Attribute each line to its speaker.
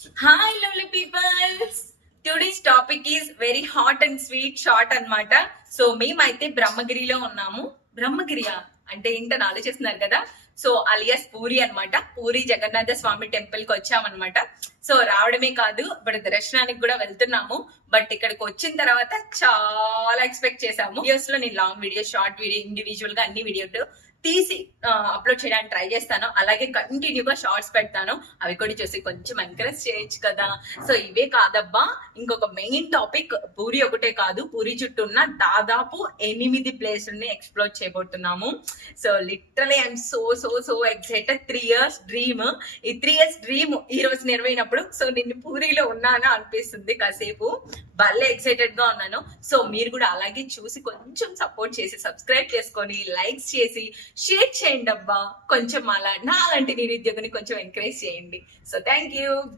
Speaker 1: Hi lovely peoples today's topic is very hot and sweet short అన్నమాట. So మేమైతే బ్రహ్మగిరిలో ఉన్నాము. బ్రహ్మగిరియా అంటే ఏంటని ఆలోచిస్తున్నారు కదా? సో అలియాస్ పూరి అన్నమాట. పూరి జగన్నాథ స్వామి టెంపుల్కి వచ్చామన్నమాట. సో రావడమే కాదు ఇప్పుడు దర్శనానికి కూడా వెళ్తున్నాము. బట్ ఇక్కడికి వచ్చిన తర్వాత చాలా ఎక్స్పెక్ట్ చేసాము వీడియోస్లో నేను లాంగ్ వీడియో షార్ట్ వీడియో ఇండివిజువల్గా అన్ని వీడియో తీసి అప్లోడ్ చేయడానికి ట్రై చేస్తాను. అలాగే కంటిన్యూగా షార్ట్స్ పెడతాను. అవి కూడా చూసి కొంచెం ఎంకరేజ్ చేయొచ్చు కదా. సో ఇవే కాదబ్బా. ఇంకొక మెయిన్ టాపిక్ పూరి ఒకటే కాదు. పూరి చుట్టూ ఉన్న దాదాపు ఎనిమిది ప్లేసుల్ని ఎక్స్ప్లోర్ చేయబోతున్నాము. So literally I'm so so so excited three years dream ఈ త్రీ ఇయర్స్ డ్రీమ్ ఈ రోజు నెరవైనప్పుడు సో నిన్ను పూరిలో ఉన్నానా అనిపిస్తుంది కాసేపు. భలే ఎక్సైటెడ్గా ఉన్నాను. సో మీరు కూడా అలాగే చూసి కొంచెం సపోర్ట్ చేసి సబ్స్క్రైబ్ చేసుకొని లైక్స్ చేసి షేర్ చేయండి అబ్బా కొంచెం అలా నా అలాంటి నిరుద్యోగిని కొంచెం ఎంకరేజ్ చేయండి. So thank you